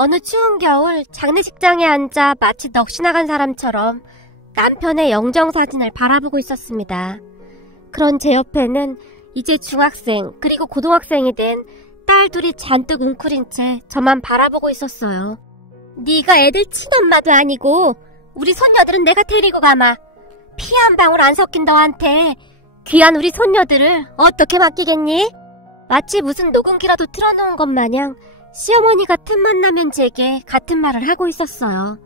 어느 추운 겨울 장례식장에 앉아 마치 넋이 나간 사람처럼 남편의 영정사진을 바라보고 있었습니다. 그런 제 옆에는 이제 중학생 그리고 고등학생이 된 딸 둘이 잔뜩 웅크린 채 저만 바라보고 있었어요. 네가 애들 친엄마도 아니고 우리 손녀들은 내가 데리고 가마. 피 한 방울 안 섞인 너한테 귀한 우리 손녀들을 어떻게 맡기겠니? 마치 무슨 녹음기라도 틀어놓은 것 마냥 시어머니가 틈만 나면 제게 같은 말을 하고 있었어요.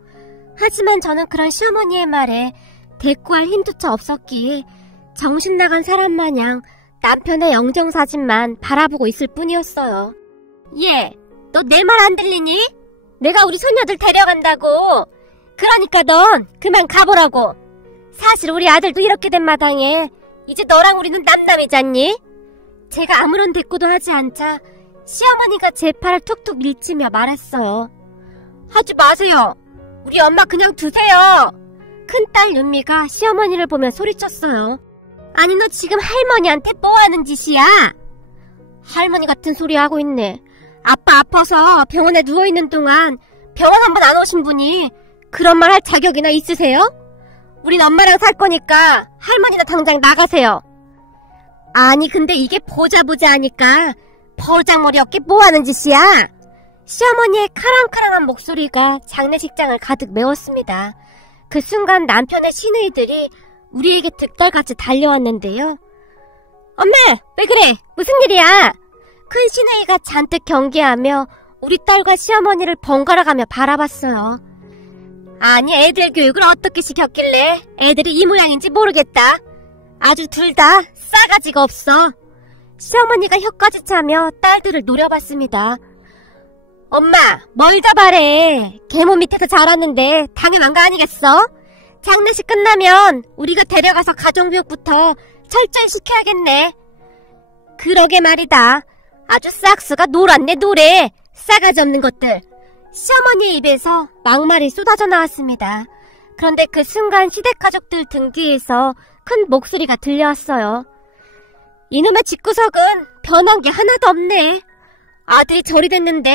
하지만 저는 그런 시어머니의 말에 대꾸할 힘조차 없었기에 정신 나간 사람 마냥 남편의 영정사진만 바라보고 있을 뿐이었어요. 얘, 너 내 말 안 들리니? 내가 우리 손녀들 데려간다고. 그러니까 넌 그만 가보라고. 사실 우리 아들도 이렇게 된 마당에 이제 너랑 우리는 남남이잖니? 제가 아무런 대꾸도 하지 않자 시어머니가 제 팔을 툭툭 밀치며 말했어요. 하지 마세요. 우리 엄마 그냥 두세요. 큰딸 윤미가 시어머니를 보며 소리쳤어요. 아니 너 지금 할머니한테 뭐하는 짓이야? 할머니 같은 소리 하고 있네. 아빠 아파서 병원에 누워있는 동안 병원 한번 안 오신 분이 그런 말 할 자격이나 있으세요? 우린 엄마랑 살 거니까 할머니나 당장 나가세요. 아니 근데 이게 보자 하니까 버장머리 없게 뭐하는 짓이야? 시어머니의 카랑카랑한 목소리가 장례식장을 가득 메웠습니다. 그 순간 남편의 시누이들이 우리에게 득달같이 달려왔는데요. 엄마! 왜 그래? 무슨 일이야? 큰 시누이가 잔뜩 경계하며 우리 딸과 시어머니를 번갈아가며 바라봤어요. 아니 애들 교육을 어떻게 시켰길래 애들이 이 모양인지 모르겠다. 아주 둘 다 싸가지가 없어. 시어머니가 혀까지 차며 딸들을 노려봤습니다. 엄마 뭘 다 바래. 계모 밑에서 자랐는데 당연한 거 아니겠어? 장례식 끝나면 우리가 데려가서 가정교육부터 철저히 시켜야겠네. 그러게 말이다. 아주 싹수가 놀았네 노래. 싸가지 없는 것들. 시어머니의 입에서 막말이 쏟아져 나왔습니다. 그런데 그 순간 시댁가족들 등 뒤에서 큰 목소리가 들려왔어요. 이놈의 집구석은 변한 게 하나도 없네. 아들이 절이 됐는데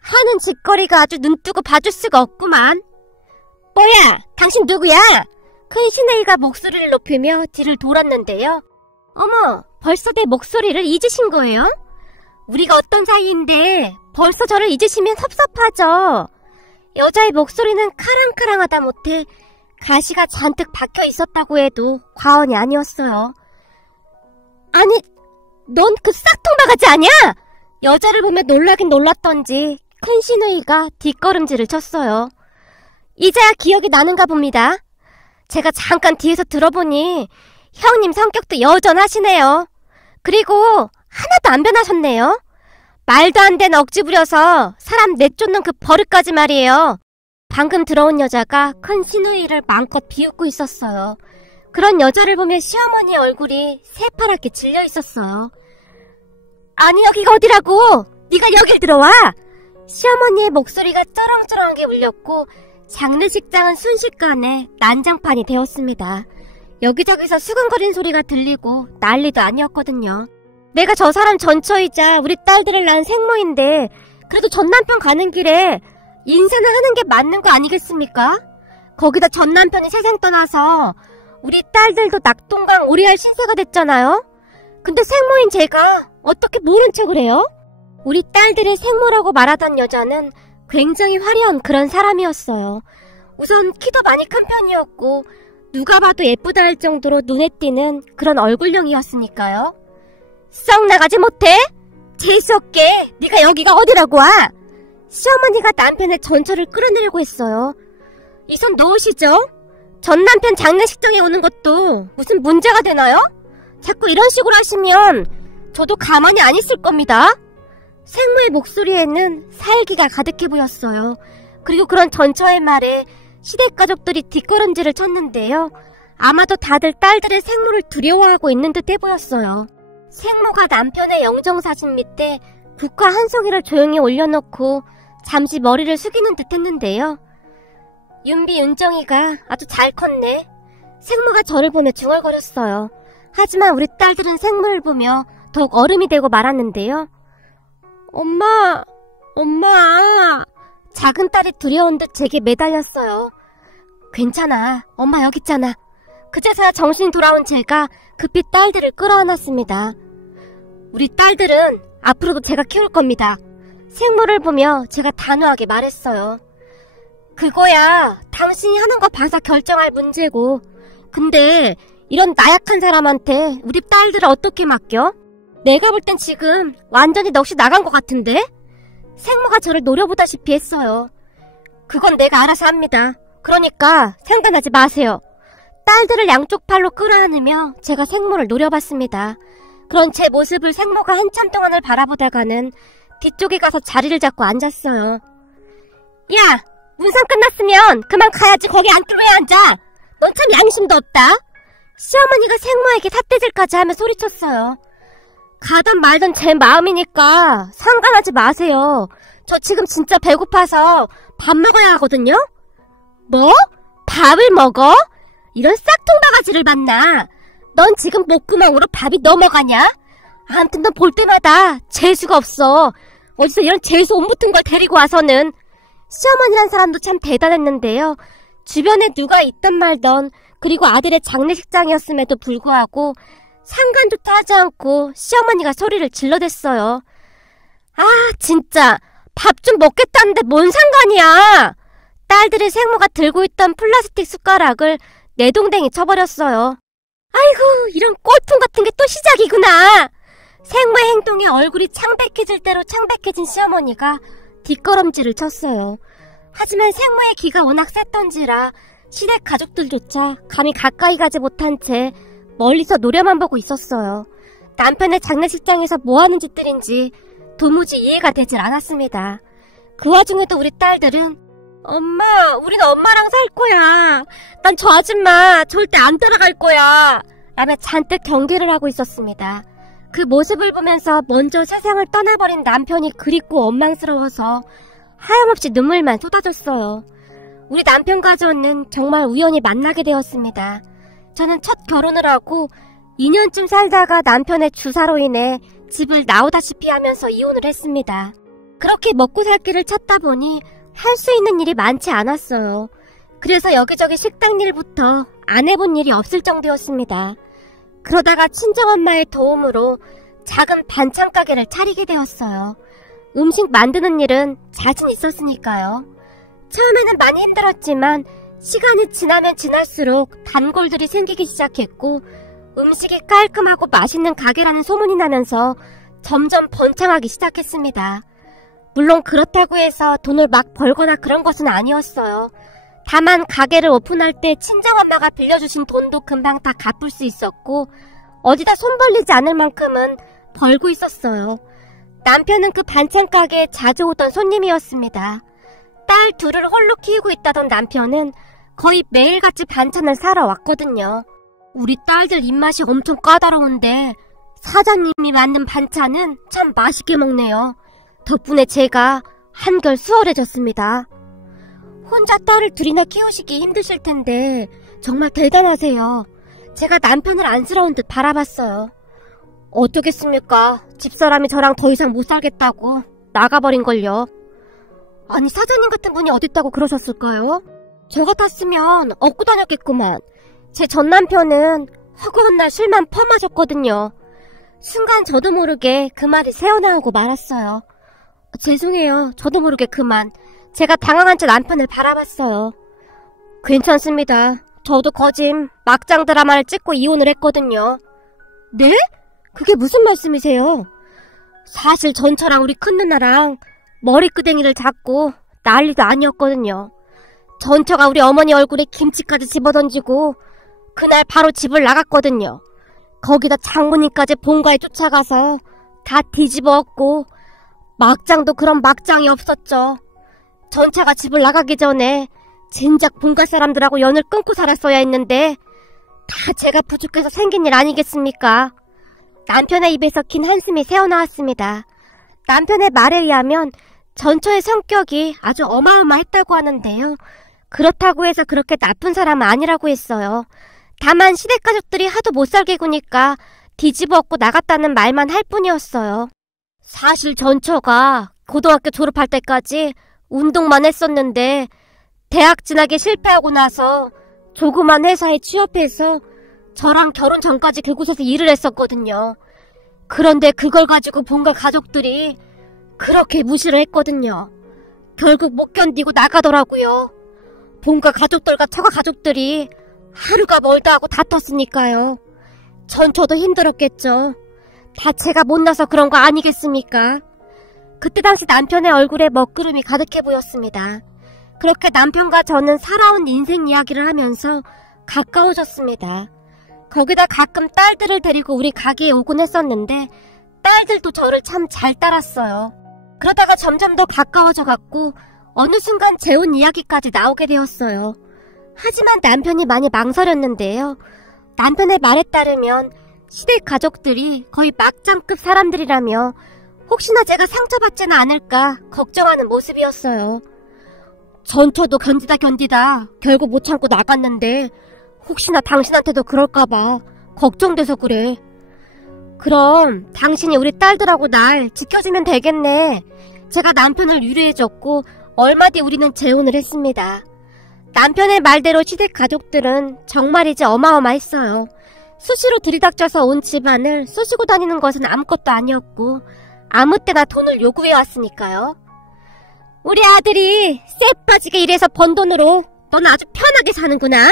하는 짓거리가 아주 눈뜨고 봐줄 수가 없구만. 뭐야? 당신 누구야? 큰 시누이가 목소리를 높이며 뒤를 돌았는데요. 어머, 벌써 내 목소리를 잊으신 거예요? 우리가 어떤 사이인데 벌써 저를 잊으시면 섭섭하죠. 여자의 목소리는 카랑카랑하다 못해 가시가 잔뜩 박혀 있었다고 해도 과언이 아니었어요. 아니, 넌 그 싹통바가지 아니야? 여자를 보며 놀라긴 놀랐던지 큰 시누이가 뒷걸음질을 쳤어요. 이제야 기억이 나는가 봅니다. 제가 잠깐 뒤에서 들어보니 형님 성격도 여전하시네요. 그리고 하나도 안 변하셨네요. 말도 안 되는 억지 부려서 사람 내쫓는 그 버릇까지 말이에요. 방금 들어온 여자가 큰 시누이를 마음껏 비웃고 있었어요. 그런 여자를 보며 시어머니 얼굴이 새파랗게 질려 있었어요. 아니 여기가 어디라고? 네가 여길 들어와! 시어머니의 목소리가 쩌렁쩌렁하게 울렸고 장례식장은 순식간에 난장판이 되었습니다. 여기저기서 수근거리는 소리가 들리고 난리도 아니었거든요. 내가 저 사람 전처이자 우리 딸들을 낳은 생모인데 그래도 전 남편 가는 길에 인사는 하는 게 맞는 거 아니겠습니까? 거기다 전 남편이 세상 떠나서 우리 딸들도 낙동강 오리알 신세가 됐잖아요? 근데 생모인 제가 어떻게 모른 척을 해요? 우리 딸들의 생모라고 말하던 여자는 굉장히 화려한 그런 사람이었어요. 우선 키도 많이 큰 편이었고 누가 봐도 예쁘다 할 정도로 눈에 띄는 그런 얼굴형이었으니까요. 썩 나가지 못해? 재수없게 네가 여기가 어디라고 와? 시어머니가 남편의 전처를 끌어내려고 했어요. 이 손 놓으시죠? 전 남편 장례식장에 오는 것도 무슨 문제가 되나요? 자꾸 이런 식으로 하시면 저도 가만히 안 있을 겁니다. 생모의 목소리에는 살기가 가득해 보였어요. 그리고 그런 전처의 말에 시댁가족들이 뒷걸음질을 쳤는데요. 아마도 다들 딸들의 생모를 두려워하고 있는 듯해 보였어요. 생모가 남편의 영정사진 밑에 국화 한 송이를 조용히 올려놓고 잠시 머리를 숙이는 듯 했는데요. 윤비 윤정이가 아주 잘 컸네. 생모가 저를 보며 중얼거렸어요. 하지만 우리 딸들은 생모를 보며 더욱 얼음이 되고 말았는데요. 엄마, 작은 딸이 두려운 듯 제게 매달렸어요. 괜찮아. 엄마 여기 있잖아. 그제서야 정신이 돌아온 제가 급히 딸들을 끌어안았습니다. 우리 딸들은 앞으로도 제가 키울 겁니다. 생모를 보며 제가 단호하게 말했어요. 그거야 당신이 하는 거 봐서 결정할 문제고. 근데 이런 나약한 사람한테 우리 딸들을 어떻게 맡겨? 내가 볼 땐 지금 완전히 넋이 나간 것 같은데? 생모가 저를 노려보다시피 했어요. 그건 내가 알아서 합니다. 그러니까 상관하지 마세요. 딸들을 양쪽 팔로 끌어안으며 제가 생모를 노려봤습니다. 그런 제 모습을 생모가 한참 동안을 바라보다가는 뒤쪽에 가서 자리를 잡고 앉았어요. 야! 문상 끝났으면 그만 가야지. 거기 안뚫려 앉아. 넌 참 양심도 없다. 시어머니가 생모에게 삿대질까지 하며 소리쳤어요. 가든 말든 제 마음이니까 상관하지 마세요. 저 지금 진짜 배고파서 밥 먹어야 하거든요. 뭐? 밥을 먹어? 이런 싹퉁바가지를 봤나? 넌 지금 목구멍으로 밥이 넘어가냐? 아무튼 넌 볼 때마다 재수가 없어. 어디서 이런 재수 온 붙은 걸 데리고 와서는. 시어머니란 사람도 참 대단했는데요. 주변에 누가 있든 말든, 그리고 아들의 장례식장이었음에도 불구하고 상관조차 하지 않고 시어머니가 소리를 질러댔어요. 아 진짜 밥 좀 먹겠다는데 뭔 상관이야. 딸들의 생모가 들고 있던 플라스틱 숟가락을 내동댕이 쳐버렸어요. 아이고 이런 꼴통 같은 게 또 시작이구나. 생모의 행동에 얼굴이 창백해질 대로 창백해진 시어머니가 뒷걸음질을 쳤어요. 하지만 생모의 기가 워낙 셌던지라 시댁 가족들조차 감히 가까이 가지 못한 채 멀리서 노려만 보고 있었어요. 남편의 장례식장에서 뭐하는 짓들인지 도무지 이해가 되질 않았습니다. 그 와중에도 우리 딸들은 엄마, 우린 엄마랑 살 거야. 난 저 아줌마 절대 안 따라갈 거야. 라며 잔뜩 경계를 하고 있었습니다. 그 모습을 보면서 먼저 세상을 떠나버린 남편이 그립고 원망스러워서 하염없이 눈물만 쏟아졌어요. 우리 남편과 저는 정말 우연히 만나게 되었습니다. 저는 첫 결혼을 하고 2년쯤 살다가 남편의 주사로 인해 집을 나오다시피 하면서 이혼을 했습니다. 그렇게 먹고 살 길을 찾다 보니 할 수 있는 일이 많지 않았어요. 그래서 여기저기 식당 일부터 안 해본 일이 없을 정도였습니다. 그러다가 친정엄마의 도움으로 작은 반찬 가게를 차리게 되었어요. 음식 만드는 일은 자신 있었으니까요. 처음에는 많이 힘들었지만 시간이 지나면 지날수록 단골들이 생기기 시작했고 음식이 깔끔하고 맛있는 가게라는 소문이 나면서 점점 번창하기 시작했습니다. 물론 그렇다고 해서 돈을 막 벌거나 그런 것은 아니었어요. 다만 가게를 오픈할 때 친정엄마가 빌려주신 돈도 금방 다 갚을 수 있었고 어디다 손 벌리지 않을 만큼은 벌고 있었어요. 남편은 그 반찬 가게에 자주 오던 손님이었습니다. 딸 둘을 홀로 키우고 있다던 남편은 거의 매일같이 반찬을 사러 왔거든요. 우리 딸들 입맛이 엄청 까다로운데 사장님이 만든 반찬은 참 맛있게 먹네요. 덕분에 제가 한결 수월해졌습니다. 혼자 딸을 둘이나 키우시기 힘드실 텐데 정말 대단하세요. 제가 남편을 안쓰러운 듯 바라봤어요. 어쩌겠습니까? 집사람이 저랑 더 이상 못 살겠다고 나가버린걸요. 아니 사장님 같은 분이 어딨다고 그러셨을까요? 저 같았으면 얻고 다녔겠구만. 제 전남편은 허구한 날 술만 퍼마셨거든요. 순간 저도 모르게 그 말이 새어나오고 말았어요. 죄송해요. 저도 모르게 그만. 제가 당황한 채 남편을 바라봤어요. 괜찮습니다. 저도 거짐 막장 드라마를 찍고 이혼을 했거든요. 네? 그게 무슨 말씀이세요? 사실 전처랑 우리 큰누나랑 머리끄댕이를 잡고 난리도 아니었거든요. 전처가 우리 어머니 얼굴에 김치까지 집어던지고 그날 바로 집을 나갔거든요. 거기다 장모님까지 본가에 쫓아가서 다 뒤집어 엎고 막장도 그런 막장이 없었죠. 전처가 집을 나가기 전에 진작 본가 사람들하고 연을 끊고 살았어야 했는데 다 제가 부족해서 생긴 일 아니겠습니까? 남편의 입에서 긴 한숨이 새어나왔습니다. 남편의 말에 의하면 전처의 성격이 아주 어마어마했다고 하는데요. 그렇다고 해서 그렇게 나쁜 사람은 아니라고 했어요. 다만 시댁가족들이 하도 못살게 구니까 뒤집어 엎고 나갔다는 말만 할 뿐이었어요. 사실 전처가 고등학교 졸업할 때까지 운동만 했었는데 대학 진학에 실패하고 나서 조그만 회사에 취업해서 저랑 결혼 전까지 그곳에서 일을 했었거든요. 그런데 그걸 가지고 본가 가족들이 그렇게 무시를 했거든요. 결국 못 견디고 나가더라고요. 본가 가족들과 처가 가족들이 하루가 멀다 하고 다퉜으니까요. 저도 힘들었겠죠. 다 제가 못나서 그런 거 아니겠습니까? 그때 당시 남편의 얼굴에 먹구름이 가득해 보였습니다. 그렇게 남편과 저는 살아온 인생 이야기를 하면서 가까워졌습니다. 거기다 가끔 딸들을 데리고 우리 가게에 오곤 했었는데 딸들도 저를 참 잘 따랐어요. 그러다가 점점 더 가까워져 갔고 어느 순간 재혼 이야기까지 나오게 되었어요. 하지만 남편이 많이 망설였는데요. 남편의 말에 따르면 시댁 가족들이 거의 막장급 사람들이라며 혹시나 제가 상처받지는 않을까 걱정하는 모습이었어요. 저도 견디다 결국 못 참고 나갔는데 혹시나 당신한테도 그럴까봐 걱정돼서 그래. 그럼 당신이 우리 딸들하고 날 지켜주면 되겠네. 제가 남편을 유래해줬고 얼마 뒤 우리는 재혼을 했습니다. 남편의 말대로 시댁 가족들은 정말이지 어마어마했어요. 수시로 들이닥쳐서 온 집안을 쑤시고 다니는 것은 아무것도 아니었고 아무 때나 돈을 요구해왔으니까요. 우리 아들이 쎄 빠지게 일해서 번 돈으로 넌 아주 편하게 사는구나.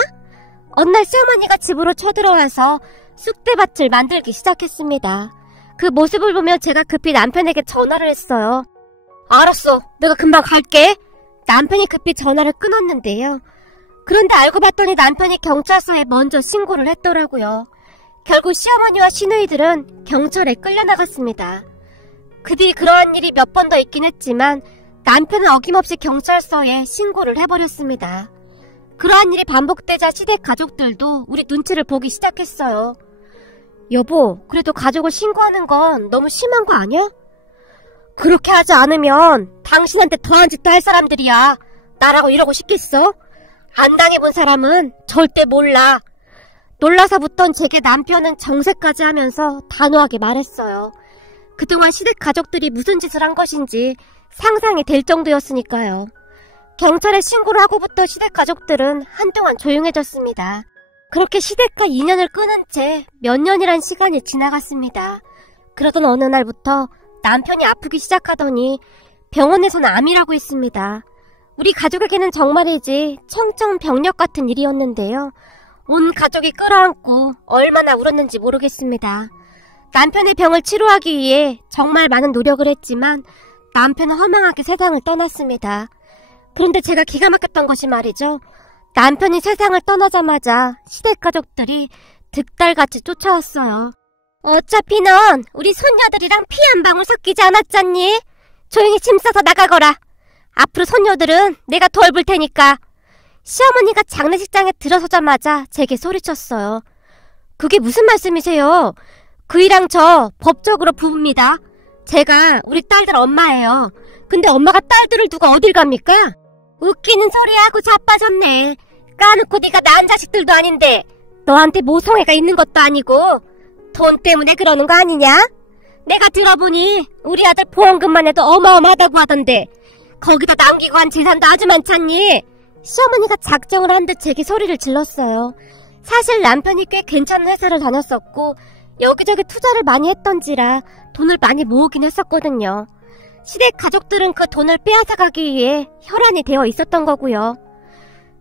어느 날 시어머니가 집으로 쳐들어와서 쑥대밭을 만들기 시작했습니다. 그 모습을 보며 제가 급히 남편에게 전화를 했어요. 알았어, 내가 금방 갈게. 남편이 급히 전화를 끊었는데요. 그런데 알고 봤더니 남편이 경찰서에 먼저 신고를 했더라고요. 결국 시어머니와 시누이들은 경찰에 끌려나갔습니다. 그들이 그러한 일이 몇 번 더 있긴 했지만 남편은 어김없이 경찰서에 신고를 해버렸습니다. 그러한 일이 반복되자 시댁 가족들도 우리 눈치를 보기 시작했어요. 여보, 그래도 가족을 신고하는 건 너무 심한 거 아니야? 그렇게 하지 않으면 당신한테 더한 짓도 할 사람들이야. 나라고 이러고 싶겠어? 안 당해본 사람은 절대 몰라. 놀라서 붙던 제게 남편은 정색까지 하면서 단호하게 말했어요. 그동안 시댁 가족들이 무슨 짓을 한 것인지 상상이 될 정도였으니까요. 경찰에 신고를 하고부터 시댁 가족들은 한동안 조용해졌습니다. 그렇게 시댁과 인연을 끊은 채 몇 년이란 시간이 지나갔습니다. 그러던 어느 날부터 남편이 아프기 시작하더니 병원에서는 암이라고 했습니다. 우리 가족에게는 정말이지 청천벽력 같은 일이었는데요. 온 가족이 끌어안고 얼마나 울었는지 모르겠습니다. 남편의 병을 치료하기 위해 정말 많은 노력을 했지만 남편은 허망하게 세상을 떠났습니다. 그런데 제가 기가 막혔던 것이 말이죠. 남편이 세상을 떠나자마자 시댁 가족들이 득달같이 쫓아왔어요. 어차피 넌 우리 손녀들이랑 피 한 방울 섞이지 않았잖니? 조용히 짐 싸서 나가거라. 앞으로 손녀들은 내가 돌볼 테니까. 시어머니가 장례식장에 들어서자마자 제게 소리쳤어요. 그게 무슨 말씀이세요? 그이랑 저 법적으로 부부입니다. 제가 우리 딸들 엄마예요. 근데 엄마가 딸들을 두고 어딜 갑니까? 웃기는 소리하고 자빠졌네. 까놓고 네가 낳은 자식들도 아닌데 너한테 모성애가 있는 것도 아니고 돈 때문에 그러는 거 아니냐? 내가 들어보니 우리 아들 보험금만 해도 어마어마하다고 하던데 거기다 남기고 한 재산도 아주 많잖니? 시어머니가 작정을 한 듯 제게 소리를 질렀어요. 사실 남편이 꽤 괜찮은 회사를 다녔었고 여기저기 투자를 많이 했던지라 돈을 많이 모으긴 했었거든요. 시댁 가족들은 그 돈을 빼앗아가기 위해 혈안이 되어 있었던 거고요.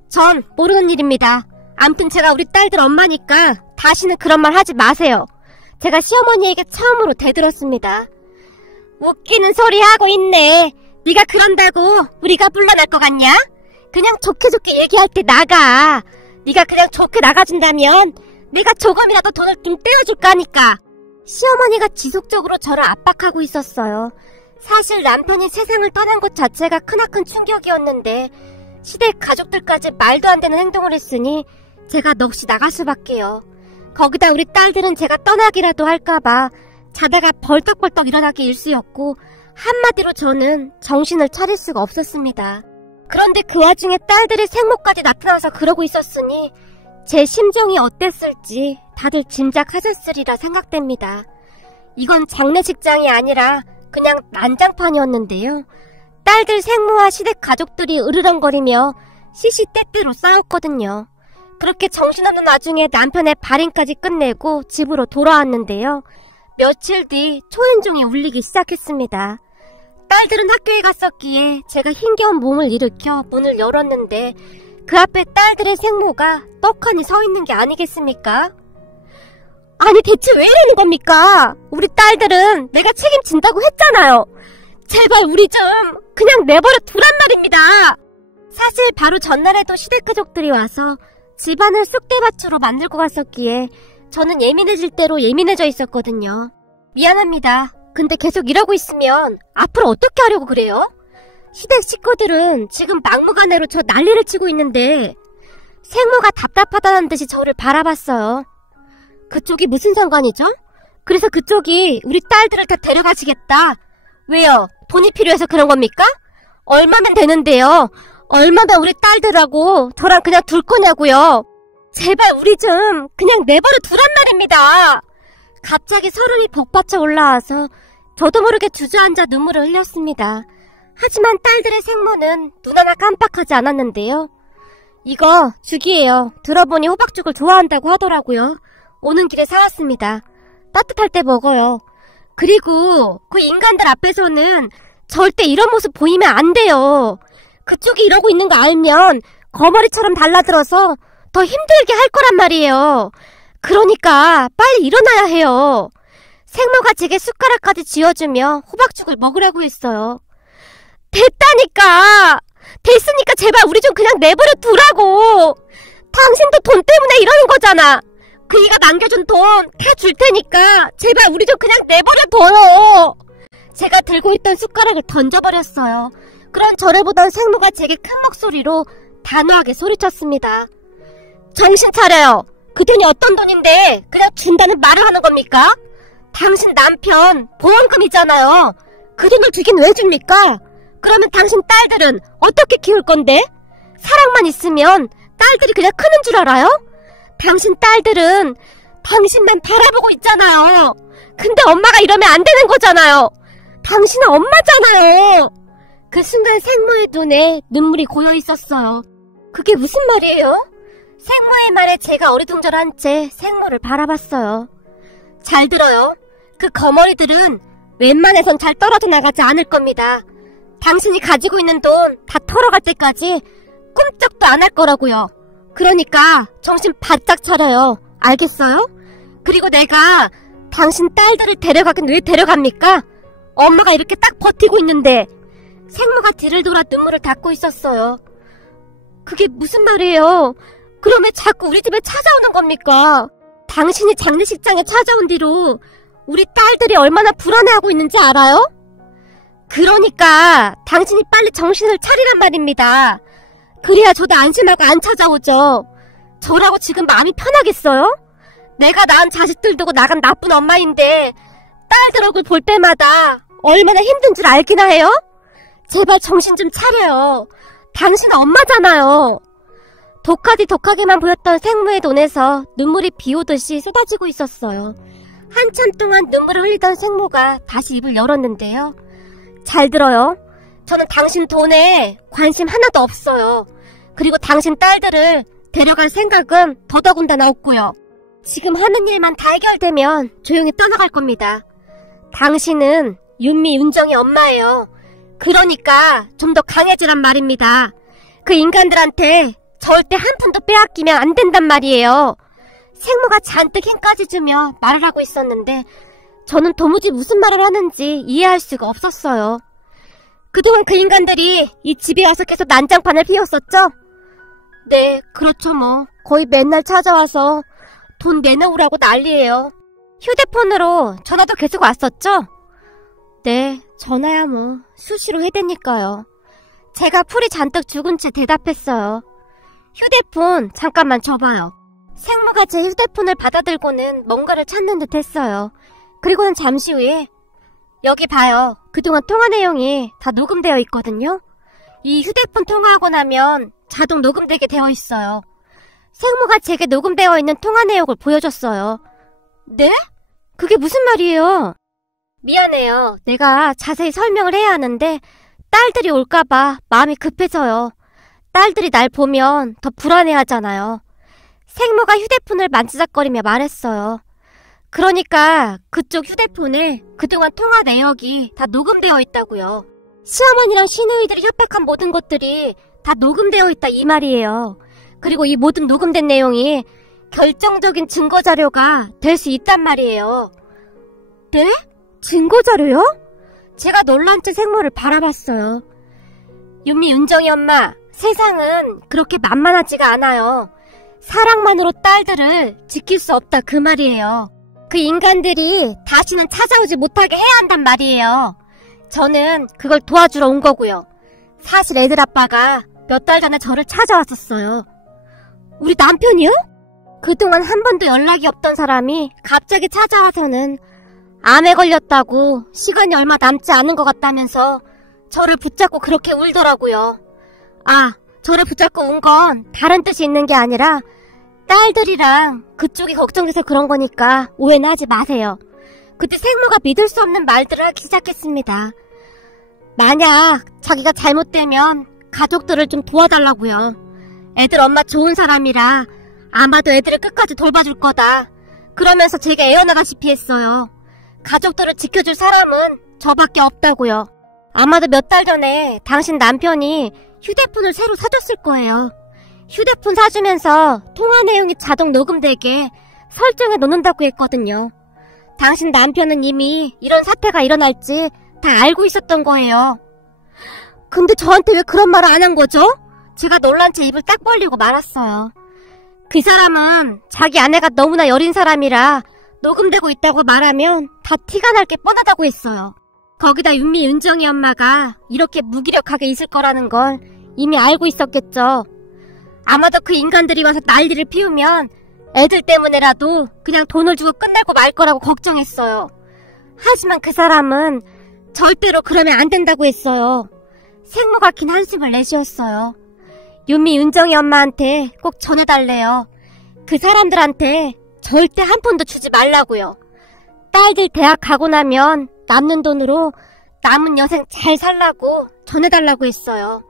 전 모르는 일입니다. 암튼 제가 우리 딸들 엄마니까 다시는 그런 말 하지 마세요. 제가 시어머니에게 처음으로 대들었습니다. 웃기는 소리 하고 있네. 네가 그런다고 우리가 물러날 것 같냐? 그냥 좋게 얘기할 때 나가. 네가 그냥 좋게 나가준다면 내가 조금이라도 돈을 좀 떼어줄 거니까. 시어머니가 지속적으로 저를 압박하고 있었어요. 사실 남편이 세상을 떠난 것 자체가 크나큰 충격이었는데 시댁 가족들까지 말도 안 되는 행동을 했으니 제가 넋이 나갈 수밖에요. 거기다 우리 딸들은 제가 떠나기라도 할까봐 자다가 벌떡벌떡 일어나기 일쑤였고 한마디로 저는 정신을 차릴 수가 없었습니다. 그런데 그 와중에 딸들이 생모까지 나타나서 그러고 있었으니 제 심정이 어땠을지 다들 짐작하셨으리라 생각됩니다. 이건 장례식장이 아니라 그냥 난장판이었는데요. 딸들 생모와 시댁 가족들이 으르렁거리며 시시때때로 싸웠거든요. 그렇게 정신없는 와중에 남편의 발인까지 끝내고 집으로 돌아왔는데요. 며칠 뒤 초인종이 울리기 시작했습니다. 딸들은 학교에 갔었기에 제가 힘겨운 몸을 일으켜 문을 열었는데 그 앞에 딸들의 생모가 떡하니 서 있는 게 아니겠습니까? 아니 대체 왜 이러는 겁니까? 우리 딸들은 내가 책임진다고 했잖아요. 제발 우리 좀 그냥 내버려 두란 말입니다. 사실 바로 전날에도 시댁 가족들이 와서 집안을 쑥대밭으로 만들고 갔었기에 저는 예민해질 대로 예민해져 있었거든요. 미안합니다. 근데 계속 이러고 있으면 앞으로 어떻게 하려고 그래요? 시댁 식구들은 지금 막무가내로 저 난리를 치고 있는데 생모가 답답하다는 듯이 저를 바라봤어요. 그쪽이 무슨 상관이죠? 그래서 그쪽이 우리 딸들을 다 데려가시겠다. 왜요? 돈이 필요해서 그런 겁니까? 얼마면 되는데요? 얼마나 우리 딸들하고 저랑 그냥 둘 거냐고요. 제발 우리 좀 그냥 내버려 두란 말입니다. 갑자기 서름이 복받쳐 올라와서 저도 모르게 주저앉아 눈물을 흘렸습니다. 하지만 딸들의 생모는 눈 하나 깜빡하지 않았는데요. 이거 죽이에요. 들어보니 호박죽을 좋아한다고 하더라고요. 오는 길에 사왔습니다. 따뜻할 때 먹어요. 그리고 그 인간들 앞에서는 절대 이런 모습 보이면 안 돼요. 그쪽이 이러고 있는 거 알면 거머리처럼 달라들어서 더 힘들게 할 거란 말이에요. 그러니까 빨리 일어나야 해요. 생모가 제게 숟가락까지 쥐어주며 호박죽을 먹으라고 했어요. 됐다니까! 됐으니까 제발 우리 좀 그냥 내버려 두라고! 당신도 돈 때문에 이러는 거잖아! 그이가 남겨준 돈 다 줄 테니까 제발 우리 좀 그냥 내버려 둬요! 제가 들고 있던 숟가락을 던져버렸어요. 그런 저를 보던 생모가 제게 큰 목소리로 단호하게 소리쳤습니다. 정신 차려요! 그 돈이 어떤 돈인데 그냥 준다는 말을 하는 겁니까? 당신 남편 보험금이잖아요. 그 돈을 주긴 왜 줍니까? 그러면 당신 딸들은 어떻게 키울 건데? 사랑만 있으면 딸들이 그냥 크는 줄 알아요? 당신 딸들은 당신만 바라보고 있잖아요. 근데 엄마가 이러면 안 되는 거잖아요. 당신은 엄마잖아요. 그 순간 생모의 눈에 눈물이 고여 있었어요. 그게 무슨 말이에요? 생모의 말에 제가 어리둥절한 채 생모를 바라봤어요. 잘 들어요. 그 거머리들은 웬만해선 잘 떨어져 나가지 않을 겁니다. 당신이 가지고 있는 돈 다 털어갈 때까지 꿈쩍도 안 할 거라고요. 그러니까 정신 바짝 차려요. 알겠어요? 그리고 내가 당신 딸들을 데려가긴 왜 데려갑니까? 엄마가 이렇게 딱 버티고 있는데. 생모가 뒤를 돌아 눈물을 닦고 있었어요. 그게 무슨 말이에요? 그러면 자꾸 우리 집에 찾아오는 겁니까? 당신이 장례식장에 찾아온 뒤로 우리 딸들이 얼마나 불안해하고 있는지 알아요? 그러니까 당신이 빨리 정신을 차리란 말입니다. 그래야 저도 안심하고 안 찾아오죠. 저라고 지금 마음이 편하겠어요? 내가 낳은 자식들 두고 나간 나쁜 엄마인데 딸들 얼굴 볼 때마다 얼마나 힘든 줄 알기나 해요? 제발 정신 좀 차려요. 당신은 엄마잖아요. 독하디 독하게만 보였던 생모의 눈에서 눈물이 비오듯이 쏟아지고 있었어요. 한참 동안 눈물을 흘리던 생모가 다시 입을 열었는데요. 잘 들어요. 저는 당신 돈에 관심 하나도 없어요. 그리고 당신 딸들을 데려갈 생각은 더더군다나 없고요. 지금 하는 일만 다 해결되면 조용히 떠나갈 겁니다. 당신은 윤미, 윤정이 엄마예요. 그러니까 좀 더 강해지란 말입니다. 그 인간들한테 절대 한 푼도 빼앗기면 안 된단 말이에요. 생모가 잔뜩 힘까지 주며 말을 하고 있었는데 저는 도무지 무슨 말을 하는지 이해할 수가 없었어요. 그동안 그 인간들이 이 집에 와서 계속 난장판을 피웠었죠? 네, 그렇죠 뭐. 거의 맨날 찾아와서 돈 내놓으라고 난리예요. 휴대폰으로 전화도 계속 왔었죠? 네, 전화야 뭐 수시로 해대니까요. 제가 풀이 잔뜩 죽은 채 대답했어요. 휴대폰 잠깐만 줘봐요. 생모가 제 휴대폰을 받아들고는 뭔가를 찾는 듯 했어요. 그리고는 잠시 후에 여기 봐요. 그동안 통화 내용이 다 녹음되어 있거든요. 이 휴대폰 통화하고 나면 자동 녹음되게 되어 있어요. 생모가 제게 녹음되어 있는 통화 내역을 보여줬어요. 네? 그게 무슨 말이에요? 미안해요. 내가 자세히 설명을 해야 하는데 딸들이 올까봐 마음이 급해져요. 딸들이 날 보면 더 불안해하잖아요. 생모가 휴대폰을 만지작거리며 말했어요. 그러니까 그쪽 휴대폰에 그동안 통화 내역이 다 녹음되어 있다고요. 시어머니랑 시누이들이 협박한 모든 것들이 다 녹음되어 있다 이 말이에요. 그리고 이 모든 녹음된 내용이 결정적인 증거자료가 될 수 있단 말이에요. 네? 증거자료요? 제가 놀란 채 생모를 바라봤어요. 윤미, 윤정이 엄마, 세상은 그렇게 만만하지가 않아요. 사랑만으로 딸들을 지킬 수 없다 그 말이에요. 그 인간들이 다시는 찾아오지 못하게 해야 한단 말이에요. 저는 그걸 도와주러 온 거고요. 사실 애들 아빠가 몇 달 전에 저를 찾아왔었어요. 우리 남편이요? 그동안 한 번도 연락이 없던 사람이 갑자기 찾아와서는 암에 걸렸다고 시간이 얼마 남지 않은 것 같다면서 저를 붙잡고 그렇게 울더라고요. 아, 저를 붙잡고 운 건 다른 뜻이 있는 게 아니라 딸들이랑 그쪽이 걱정돼서 그런 거니까 오해는 하지 마세요. 그때 생모가 믿을 수 없는 말들을 하기 시작했습니다. 만약 자기가 잘못되면 가족들을 좀 도와달라고요. 애들 엄마 좋은 사람이라 아마도 애들을 끝까지 돌봐줄 거다. 그러면서 제가 애어나가시피 했어요. 가족들을 지켜줄 사람은 저밖에 없다고요. 아마도 몇 달 전에 당신 남편이 휴대폰을 새로 사줬을 거예요. 휴대폰 사주면서 통화 내용이 자동 녹음되게 설정해 놓는다고 했거든요. 당신 남편은 이미 이런 사태가 일어날지 다 알고 있었던 거예요. 근데 저한테 왜 그런 말을 안 한 거죠? 제가 놀란 채 입을 딱 벌리고 말았어요. 그 사람은 자기 아내가 너무나 여린 사람이라 녹음되고 있다고 말하면 다 티가 날 게 뻔하다고 했어요. 거기다 윤미, 윤정이 엄마가 이렇게 무기력하게 있을 거라는 걸 이미 알고 있었겠죠. 아마도 그 인간들이 와서 난리를 피우면 애들 때문에라도 그냥 돈을 주고 끝내고 말 거라고 걱정했어요. 하지만 그 사람은 절대로 그러면 안 된다고 했어요. 생모가 긴 한숨을 내쉬었어요. 윤미, 윤정이 엄마한테 꼭 전해달래요. 그 사람들한테 절대 한 푼도 주지 말라고요. 딸들 대학 가고 나면 남는 돈으로 남은 여생 잘 살라고 전해달라고 했어요.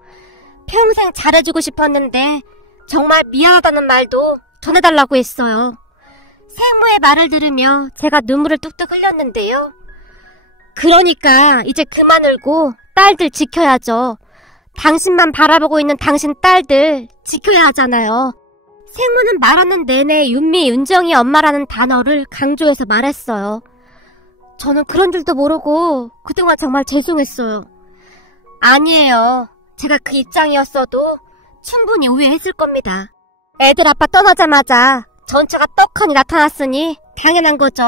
평생 잘해주고 싶었는데 정말 미안하다는 말도 전해달라고 했어요. 생모의 말을 들으며 제가 눈물을 뚝뚝 흘렸는데요. 그러니까 이제 그만 울고 딸들 지켜야죠. 당신만 바라보고 있는 당신 딸들 지켜야 하잖아요. 생모는 말하는 내내 윤미, 윤정이 엄마라는 단어를 강조해서 말했어요. 저는 그런 줄도 모르고 그동안 정말 죄송했어요. 아니에요. 제가 그 입장이었어도 충분히 오해했을 겁니다. 애들 아빠 떠나자마자 전처가 떡하니 나타났으니 당연한 거죠.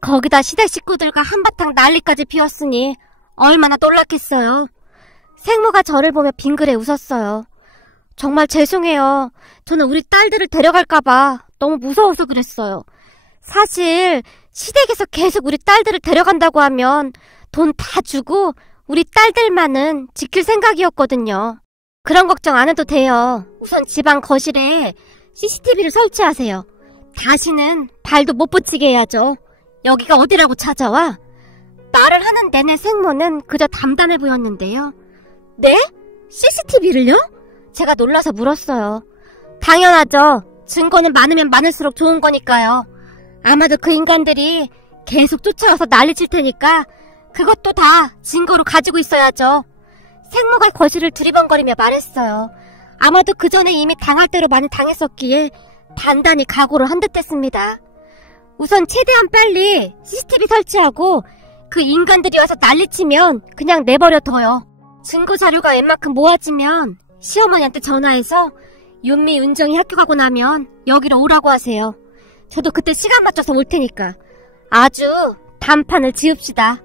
거기다 시댁 식구들과 한바탕 난리까지 피웠으니 얼마나 놀랐겠어요. 생모가 저를 보며 빙그레 웃었어요. 정말 죄송해요. 저는 우리 딸들을 데려갈까봐 너무 무서워서 그랬어요. 사실 시댁에서 계속 우리 딸들을 데려간다고 하면 돈 다 주고 우리 딸들만은 지킬 생각이었거든요. 그런 걱정 안 해도 돼요. 우선 집안 거실에 CCTV를 설치하세요. 다시는 발도 못 붙이게 해야죠. 여기가 어디라고 찾아와? 말을 하는 내내 생모는 그저 담담해 보였는데요. 네? CCTV를요? 제가 놀라서 물었어요. 당연하죠. 증거는 많으면 많을수록 좋은 거니까요. 아마도 그 인간들이 계속 쫓아와서 난리칠 테니까 그것도 다 증거로 가지고 있어야죠. 생모가 거실을 두리번거리며 말했어요. 아마도 그 전에 이미 당할 대로 많이 당했었기에 단단히 각오를 한 듯 했습니다. 우선 최대한 빨리 CCTV 설치하고 그 인간들이 와서 난리치면 그냥 내버려둬요. 증거 자료가 웬만큼 모아지면 시어머니한테 전화해서 윤미, 윤정이 학교 가고 나면 여기로 오라고 하세요. 저도 그때 시간 맞춰서 올 테니까 아주 단판을 지읍시다.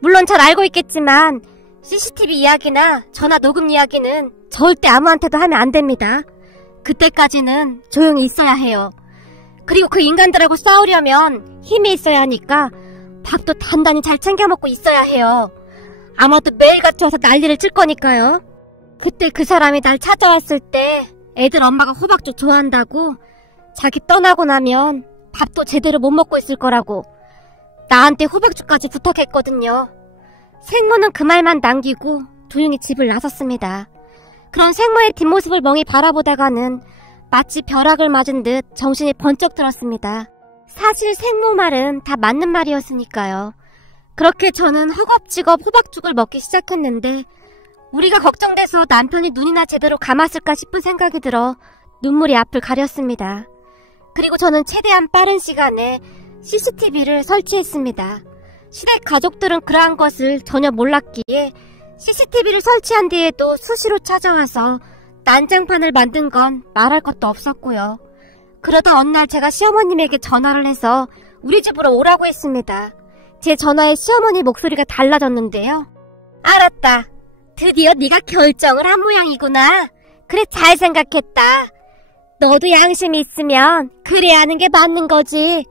물론 잘 알고 있겠지만 CCTV 이야기나 전화 녹음 이야기는 절대 아무한테도 하면 안 됩니다. 그때까지는 조용히 있어야 해요. 그리고 그 인간들하고 싸우려면 힘이 있어야 하니까 밥도 단단히 잘 챙겨 먹고 있어야 해요. 아마도 매일같이 와서 난리를 칠 거니까요. 그때 그 사람이 날 찾아왔을 때 애들 엄마가 호박죽 좋아한다고 자기 떠나고 나면 밥도 제대로 못 먹고 있을 거라고 나한테 호박죽까지 부탁했거든요. 생모는 그 말만 남기고 조용히 집을 나섰습니다. 그런 생모의 뒷모습을 멍히 바라보다가는 마치 벼락을 맞은 듯 정신이 번쩍 들었습니다. 사실 생모 말은 다 맞는 말이었으니까요. 그렇게 저는 허겁지겁 호박죽을 먹기 시작했는데 우리가 걱정돼서 남편이 눈이나 제대로 감았을까 싶은 생각이 들어 눈물이 앞을 가렸습니다. 그리고 저는 최대한 빠른 시간에 CCTV를 설치했습니다. 시댁 가족들은 그러한 것을 전혀 몰랐기에 CCTV를 설치한 뒤에도 수시로 찾아와서 난장판을 만든 건 말할 것도 없었고요. 그러다 어느 날 제가 시어머님에게 전화를 해서 우리 집으로 오라고 했습니다. 제 전화에 시어머니 목소리가 달라졌는데요. 알았다. 드디어 네가 결정을 한 모양이구나. 그래, 잘 생각했다. 너도 양심이 있으면 그래야 하는 게 맞는 거지.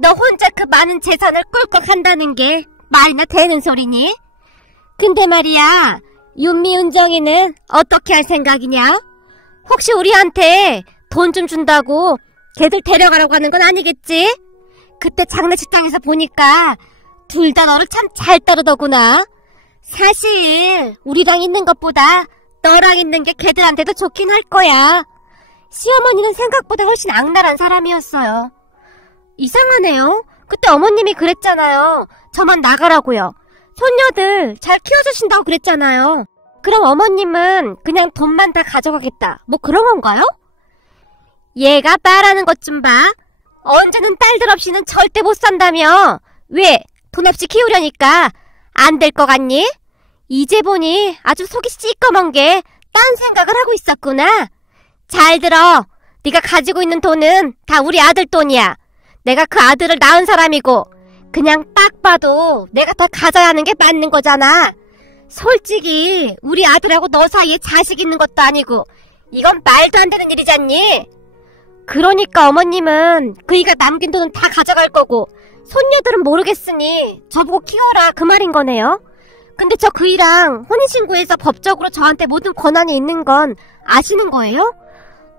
너 혼자 그 많은 재산을 꿀꺽 한다는 게 말이나 되는 소리니? 근데 말이야, 윤미, 은정이는 어떻게 할 생각이냐? 혹시 우리한테 돈 좀 준다고 걔들 데려가라고 하는 건 아니겠지? 그때 장례식장에서 보니까 둘 다 너를 참 잘 따르더구나. 사실 우리랑 있는 것보다 너랑 있는 게 걔들한테도 좋긴 할 거야. 시어머니는 생각보다 훨씬 악랄한 사람이었어요. 이상하네요. 그때 어머님이 그랬잖아요. 저만 나가라고요. 손녀들 잘 키워주신다고 그랬잖아요. 그럼 어머님은 그냥 돈만 다 가져가겠다, 뭐 그런 건가요? 얘가 말하는 것 좀 봐. 언제는 딸들 없이는 절대 못 산다며. 왜? 돈 없이 키우려니까 안 될 것 같니? 이제 보니 아주 속이 시꺼먼 게 딴 생각을 하고 있었구나. 잘 들어. 네가 가지고 있는 돈은 다 우리 아들 돈이야. 내가 그 아들을 낳은 사람이고 그냥 딱 봐도 내가 다 가져야 하는 게 맞는 거잖아. 솔직히 우리 아들하고 너 사이에 자식 있는 것도 아니고 이건 말도 안 되는 일이잖니. 그러니까 어머님은 그이가 남긴 돈은 다 가져갈 거고 손녀들은 모르겠으니 저보고 키워라, 그 말인 거네요. 근데 저 그이랑 혼인신고해서 법적으로 저한테 모든 권한이 있는 건 아시는 거예요?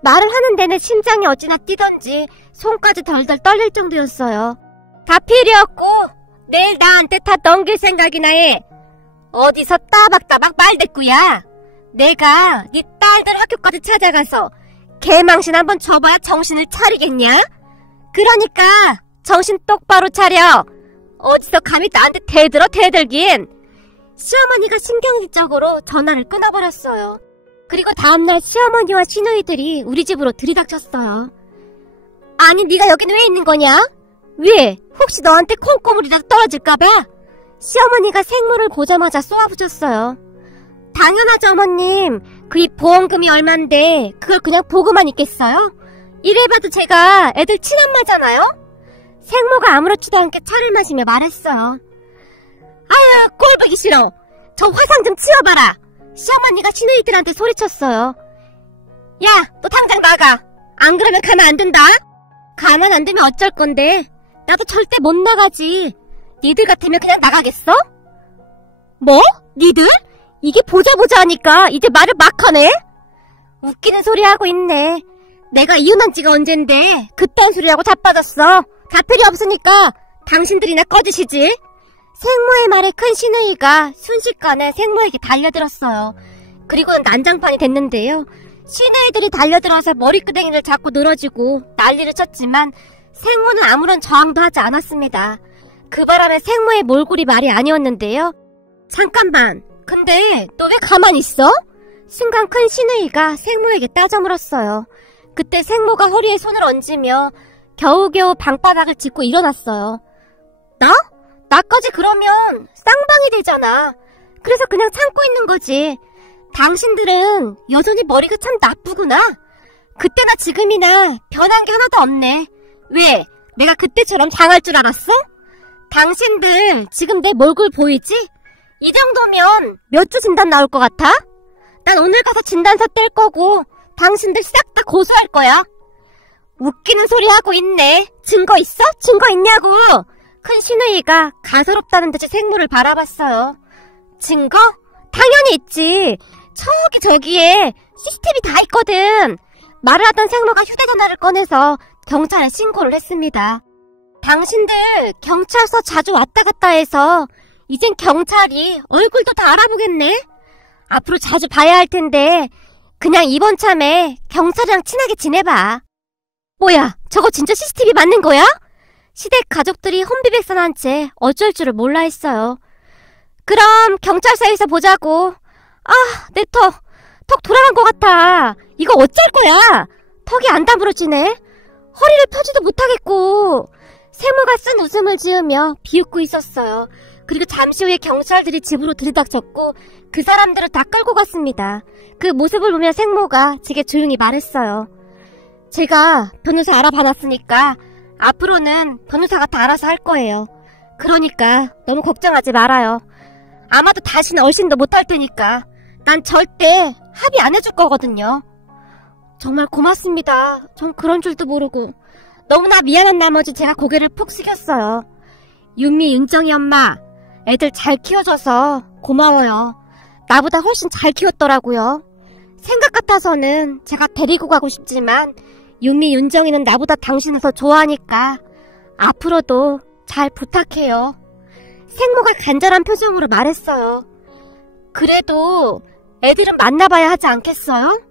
말을 하는 내내 심장이 어찌나 뛰던지 손까지 덜덜 떨릴 정도였어요. 다 필요 없고 내일 나한테 다 넘길 생각이나 해. 어디서 따박따박 말대꾸야. 내가 네 딸들 학교까지 찾아가서 개망신 한번 줘봐야 정신을 차리겠냐? 그러니까 정신 똑바로 차려. 어디서 감히 나한테 대들어, 대들긴. 시어머니가 신경질적으로 전화를 끊어버렸어요. 그리고 다음날 시어머니와 시누이들이 우리 집으로 들이닥쳤어요. 아니, 네가 여기는 왜 있는 거냐? 왜? 혹시 너한테 콩고물이라도 떨어질까봐? 시어머니가 생모를 보자마자 쏘아붙였어요. 당연하죠, 어머님. 그 입 보험금이 얼만데 그걸 그냥 보고만 있겠어요? 이래봐도 제가 애들 친엄마잖아요? 생모가 아무렇지도 않게 차를 마시며 말했어요. 아유, 꼴보기 싫어. 저 화상 좀 치워봐라. 시어머니가 시누이들한테 소리쳤어요. 야, 너 당장 나가. 안 그러면 가만 안 된다. 가만 안 되면 어쩔 건데. 나도 절대 못 나가지. 니들 같으면 그냥 나가겠어? 뭐? 니들? 이게 보자 하니까 이제 말을 막 하네? 웃기는 소리 하고 있네. 내가 이혼한 지가 언젠데 그딴 소리하고 자빠졌어. 다 필요 없으니까 당신들이나 꺼지시지. 생모의 말에 큰 시누이가 순식간에 생모에게 달려들었어요. 그리고는 난장판이 됐는데요. 시누이들이 달려들어서 머리끄댕이를 잡고 늘어지고 난리를 쳤지만 생모는 아무런 저항도 하지 않았습니다. 그 바람에 생모의 몰골이 말이 아니었는데요. 잠깐만, 근데 너 왜 가만히 있어? 순간 큰 시누이가 생모에게 따져 물었어요. 그때 생모가 허리에 손을 얹으며 겨우겨우 방바닥을 짚고 일어났어요. 나? 나까지 그러면 쌍방이 되잖아. 그래서 그냥 참고 있는 거지. 당신들은 여전히 머리가 참 나쁘구나. 그때나 지금이나 변한 게 하나도 없네. 왜? 내가 그때처럼 당할 줄 알았어? 당신들 지금 내 몰골 보이지? 이 정도면 몇 주 진단 나올 것 같아? 난 오늘 가서 진단서 뗄 거고 당신들 싹 다 고소할 거야. 웃기는 소리 하고 있네. 증거 있어? 증거 있냐고. 큰 시누이가 가소롭다는 듯이 생모를 바라봤어요. 증거? 당연히 있지. 저기에 CCTV 다 있거든. 말을 하던 생모가 휴대전화를 꺼내서 경찰에 신고를 했습니다. 당신들 경찰서 자주 왔다 갔다 해서 이젠 경찰이 얼굴도 다 알아보겠네. 앞으로 자주 봐야 할 텐데 그냥 이번 참에 경찰이랑 친하게 지내봐. 뭐야, 저거 진짜 CCTV 맞는 거야? 시댁 가족들이 혼비백산한 채 어쩔 줄을 몰라 했어요. 그럼 경찰서에서 보자고. 아, 내 턱 돌아간 것 같아. 이거 어쩔 거야? 턱이 안 다물어지네. 허리를 펴지도 못하겠고. 세모가 쓴 웃음을 지으며 비웃고 있었어요. 그리고 잠시 후에 경찰들이 집으로 들이닥쳤고 그 사람들을 다 끌고 갔습니다. 그 모습을 보며 생모가 제게 조용히 말했어요. 제가 변호사 알아봐놨으니까 앞으로는 변호사가 다 알아서 할 거예요. 그러니까 너무 걱정하지 말아요. 아마도 다시는 얼씬도 못할 테니까 난 절대 합의 안 해줄 거거든요. 정말 고맙습니다. 전 그런 줄도 모르고 너무나 미안한 나머지 제가 고개를 푹 숙였어요. 윤미, 윤정이 엄마, 애들 잘 키워줘서 고마워요. 나보다 훨씬 잘 키웠더라고요. 생각 같아서는 제가 데리고 가고 싶지만 윤미, 윤정이는 나보다 당신을 더 좋아하니까 앞으로도 잘 부탁해요. 생모가 간절한 표정으로 말했어요. 그래도 애들은 만나봐야 하지 않겠어요?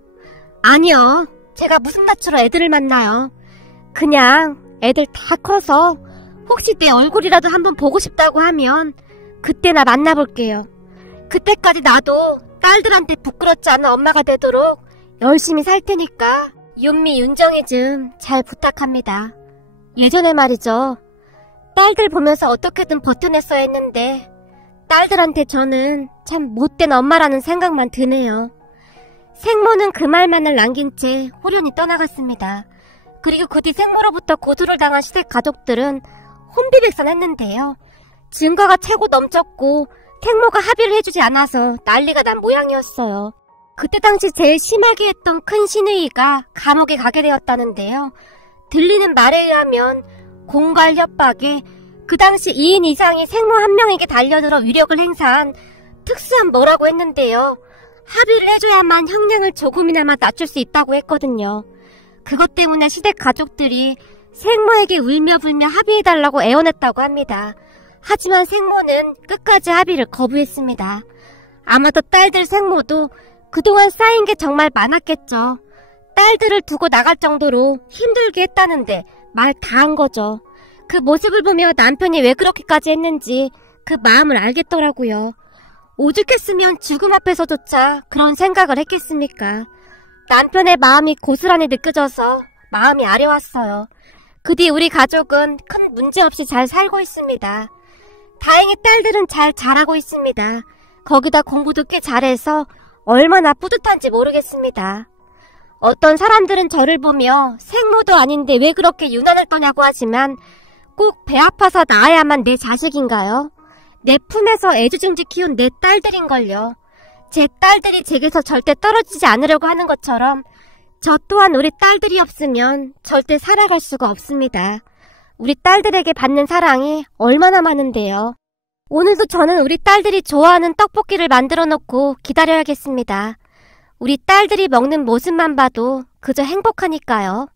아니요. 제가 무슨 낯으로 애들을 만나요. 그냥 애들 다 커서 혹시 내 얼굴이라도 한번 보고 싶다고 하면 그때나 만나볼게요. 그때까지 나도 딸들한테 부끄럽지 않은 엄마가 되도록 열심히 살 테니까 윤미, 윤정이 좀 잘 부탁합니다. 예전에 말이죠. 딸들 보면서 어떻게든 버텨냈어야 했는데 딸들한테 저는 참 못된 엄마라는 생각만 드네요. 생모는 그 말만을 남긴 채 호련히 떠나갔습니다. 그리고 그 뒤 생모로부터 고소를 당한 시댁 가족들은 혼비백산했는데요. 증거가 최고 넘쳤고 생모가 합의를 해주지 않아서 난리가 난 모양이었어요. 그때 당시 제일 심하게 했던 큰 시누이가 감옥에 가게 되었다는데요. 들리는 말에 의하면 공갈 협박에 그 당시 2인 이상이 생모 한 명에게 달려들어 위력을 행사한 특수한 뭐라고 했는데요. 합의를 해줘야만 형량을 조금이나마 낮출 수 있다고 했거든요. 그것 때문에 시댁 가족들이 생모에게 울며 불며 합의해달라고 애원했다고 합니다. 하지만 생모는 끝까지 합의를 거부했습니다. 아마도 딸들 생모도 그동안 쌓인 게 정말 많았겠죠. 딸들을 두고 나갈 정도로 힘들게 했다는데 말 다 한 거죠. 그 모습을 보며 남편이 왜 그렇게까지 했는지 그 마음을 알겠더라고요. 오죽했으면 죽음 앞에서조차 그런 생각을 했겠습니까? 남편의 마음이 고스란히 느껴져서 마음이 아려왔어요. 그 뒤 우리 가족은 큰 문제 없이 잘 살고 있습니다. 다행히 딸들은 잘 자라고 있습니다. 거기다 공부도 꽤 잘해서 얼마나 뿌듯한지 모르겠습니다. 어떤 사람들은 저를 보며 생모도 아닌데 왜 그렇게 유난을 떠냐고 하지만 꼭 배 아파서 낳아야만 내 자식인가요? 내 품에서 애지중지 키운 내 딸들인걸요. 제 딸들이 제게서 절대 떨어지지 않으려고 하는 것처럼 저 또한 우리 딸들이 없으면 절대 살아갈 수가 없습니다. 우리 딸들에게 받는 사랑이 얼마나 많은데요. 오늘도 저는 우리 딸들이 좋아하는 떡볶이를 만들어 놓고 기다려야겠습니다. 우리 딸들이 먹는 모습만 봐도 그저 행복하니까요.